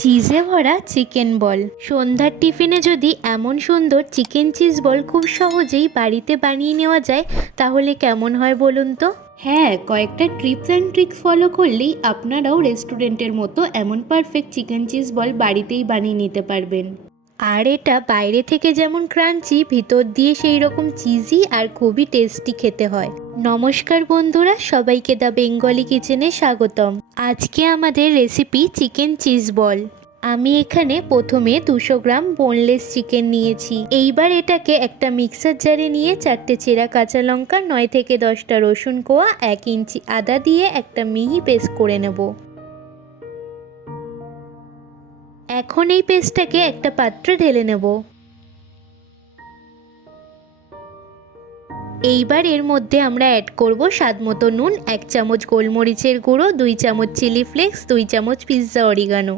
চিজে ভরা চিকেন বল। সন্ধ্যার টিফিনে যদি এমন সুন্দর চিকেন চিজ বল খুব সহজেই বাড়িতে বানিয়ে নেওয়া যায় তাহলে কেমন হয় বলুন তো। হ্যাঁ, কয়েকটা টিপস অ্যান্ড ট্রিক্স ফলো করলেই আপনারাও রেস্টুরেন্টের মতো এমন পারফেক্ট চিকেন চিজ বল বাড়িতেই বানিয়ে নিতে পারবেন। আর এটা বাইরে থেকে যেমন ক্রাঞ্চি, ভিতর দিয়ে সেই রকম চিজি আর খুবই টেস্টি খেতে হয়। নমস্কার বন্ধুরা, সবাইকে দ্য বেঙ্গলি কিচেনে স্বাগতম। আজকে আমাদের রেসিপি চিকেন চিজ বল। আমি এখানে প্রথমে 200 গ্রাম বোনলেস চিকেন নিয়েছি। এইবার এটাকে একটা মিক্সার জারে নিয়ে 4টে চেরা কাঁচা লঙ্কা, 9 থেকে 10টা রসুন কোয়া, 1 ইঞ্চি আদা দিয়ে একটা মিহি পেস্ট করে নেব। এখন এই পেস্টটাকে একটা পাত্রে ঢেলে নেব। এইবার এর মধ্যে আমরা অ্যাড করব স্বাদমতো নুন, 1 চামচ গোলমরিচের গুঁড়ো, 2 চামচ চিলি ফ্লেক্স, 2 চামচ পিৎজা অরিগানো।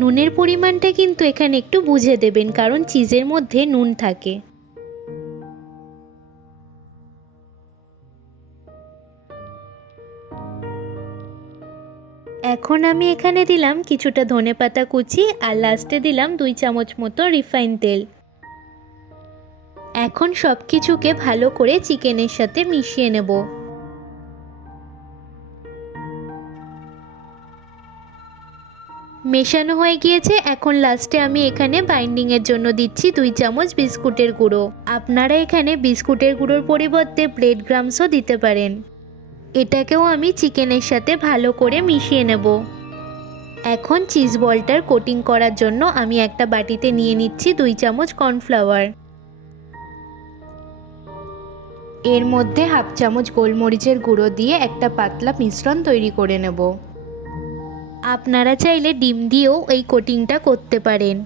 নুনের পরিমাণটা কিন্তু এখানে একটু বুঝে দেবেন, কারণ চিজের মধ্যে নুন থাকে। এখন আমি এখানে দিলাম কিছুটা ধনেপাতা কুচি আর লাস্টে দিলাম 2 চামচ মতো রিফাইন তেল। এখন সব কিছুকে ভালো করে চিকেনের সাথে মিশিয়ে নেব। মেশানো হয়ে গিয়েছে। এখন লাস্টে আমি এখানে বাইন্ডিংয়ের জন্য দিচ্ছি 2 চামচ বিস্কুটের গুঁড়ো। আপনারা এখানে বিস্কুটের গুঁড়োর পরিবর্তে ব্রেড ক্রাম্বসও দিতে পারেন। এটাকেও আমি চিকেনের সাথে ভালো করে মিশিয়ে নেব। এখন চিজ বলটার কোটিং করার জন্য আমি একটা বাটিতে নিয়ে নিচ্ছি 2 চামচ কর্নফ্লাওয়ার। এর মধ্যে হাফ চামচ গোলমরিচের গুঁড়ো দিয়ে একটা পাতলা মিশ্রণ তৈরি করে নেব। আপনারা চাইলে ডিম দিয়েও এই কোটিংটা করতে পারেন।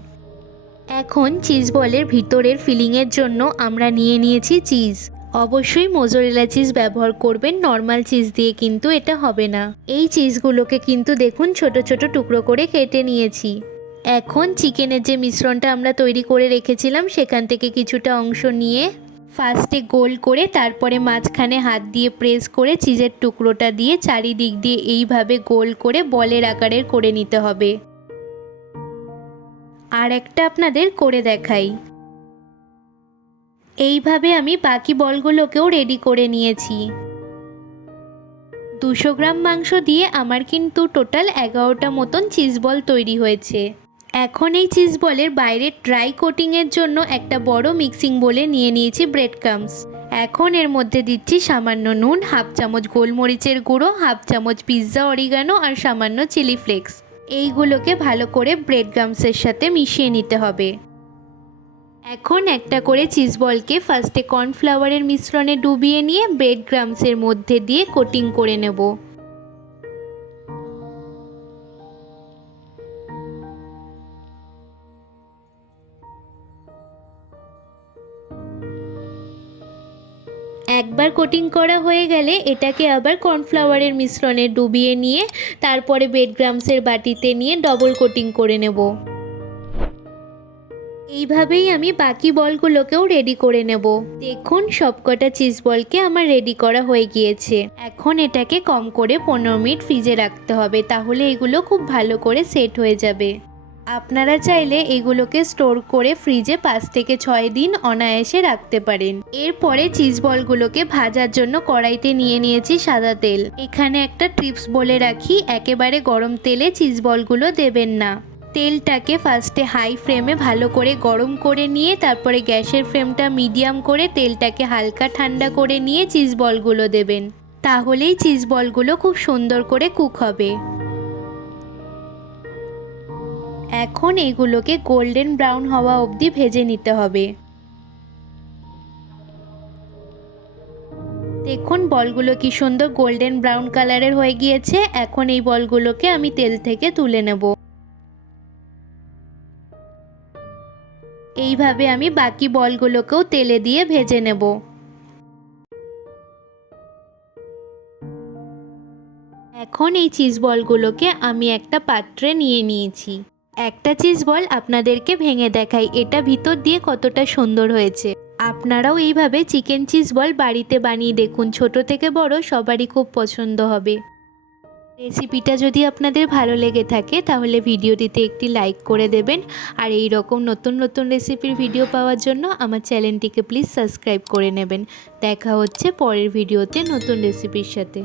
এখন চিজ বলের ভিতরের ফিলিংয়ের জন্য আমরা নিয়ে নিয়েছি চিজ। অবশ্যই মোজরেলা চিজ ব্যবহার করবেন, নর্মাল চিজ দিয়ে কিন্তু এটা হবে না। এই চিজগুলোকে কিন্তু দেখুন ছোট ছোট টুকরো করে কেটে নিয়েছি। এখন চিকেনের যে মিশ্রণটা আমরা তৈরি করে রেখেছিলাম সেখান থেকে কিছুটা অংশ নিয়ে ফার্স্টে গোল করে তারপরে মাঝখানে হাত দিয়ে প্রেস করে চিজের টুকরোটা দিয়ে চারিদিক দিয়ে এইভাবে গোল করে বলের আকারের করে নিতে হবে। আর একটা আপনাদের করে দেখাই। এইভাবে আমি বাকি বলগুলোকেও রেডি করে নিয়েছি। 200 গ্রাম মাংস দিয়ে আমার কিন্তু টোটাল 11টা মতন চিজ বল তৈরি হয়েছে। এখন এই চিজ বলের বাইরে ড্রাই কোটিংয়ের জন্য একটা বড় মিক্সিং বোলে নিয়ে নিয়েছি ব্রেড ক্রাম্বস। এখন এর মধ্যে দিচ্ছি সামান্য নুন, হাফ চামচ গোলমরিচের গুঁড়ো, হাফ চামচ পিৎজা অরিগানো আর সামান্য চিলি ফ্লেক্স। এইগুলোকে ভালো করে ব্রেড ক্রাম্বসের সাথে মিশিয়ে নিতে হবে। এখন একটা করে চিজ বলকে ফার্স্টে কর্নফ্লাওয়ারের মিশ্রণে ডুবিয়ে নিয়ে ব্রেড ক্রাম্বসের মধ্যে দিয়ে কোটিং করে নেব। একবার কোটিং করা হয়ে গেলে এটাকে আবার কর্নফ্লাওয়ারের মিশ্রণে ডুবিয়ে নিয়ে তারপরে ব্রেড ক্রাম্বসের বাটিতে নিয়ে ডবল কোটিং করে নেব। এইভাবেই আমি বাকি বলগুলোকেও রেডি করে নেব। দেখুন সবকটা চিজ বলকে আমার রেডি করা হয়ে গিয়েছে। এখন এটাকে কম করে 15 মিনিট ফ্রিজে রাখতে হবে, তাহলে এগুলো খুব ভালো করে সেট হয়ে যাবে। আপনারা চাইলে এগুলোকে স্টোর করে ফ্রিজে 5 থেকে 6 দিন অনায়াসে রাখতে পারেন। এরপরে চিজ বলগুলোকে ভাজার জন্য কড়াইতে নিয়ে নিয়েছি সাদা তেল। এখানে একটা টিপস বলে রাখি, একেবারে গরম তেলে চিজ বলগুলো দেবেন না। তেলটাকে ফার্স্টে হাই ফ্লেমে ভালো করে গরম করে নিয়ে তারপরে গ্যাসের ফ্লেমটা মিডিয়াম করে তেলটাকে হালকা ঠান্ডা করে নিয়ে চিজ বলগুলো দেবেন। তাহলেই চিজ বলগুলো খুব সুন্দর করে কুক হবে। এখন এগুলোকে গোল্ডেন ব্রাউন হওয়া অবধি ভেজে নিতে হবে। দেখুন বলগুলো কি সুন্দর গোল্ডেন ব্রাউন কালারের হয়ে গিয়েছে। এখন এই বলগুলোকে আমি তেল থেকে তুলে নেব। এইভাবে আমি বাকি বলগুলোকেও তেলে দিয়ে ভেজে নেব। এখন এই চিজ বলগুলোকে আমি একটা পাত্রে নিয়ে নিয়েছি। একটা চিজ বল আপনাদেরকে ভেঙে দেখাই, এটা ভিতর দিয়ে কতটা সুন্দর হয়েছে। আপনারাও এইভাবে চিকেন চিজ বল বাড়িতে বানিয়ে দেখুন, ছোট থেকে বড় সবারই খুব পছন্দ হবে। রেসিপিটা যদি আপনাদের ভালো লেগে থাকে তাহলে ভিডিওটিতে একটি লাইক করে দেবেন। আর এই রকম নতুন নতুন রেসিপির ভিডিও পাওয়ার জন্য আমার চ্যানেলটিকে প্লিজ সাবস্ক্রাইব করে নেবেন। দেখা হচ্ছে পরের ভিডিওতে নতুন রেসিপির সাথে।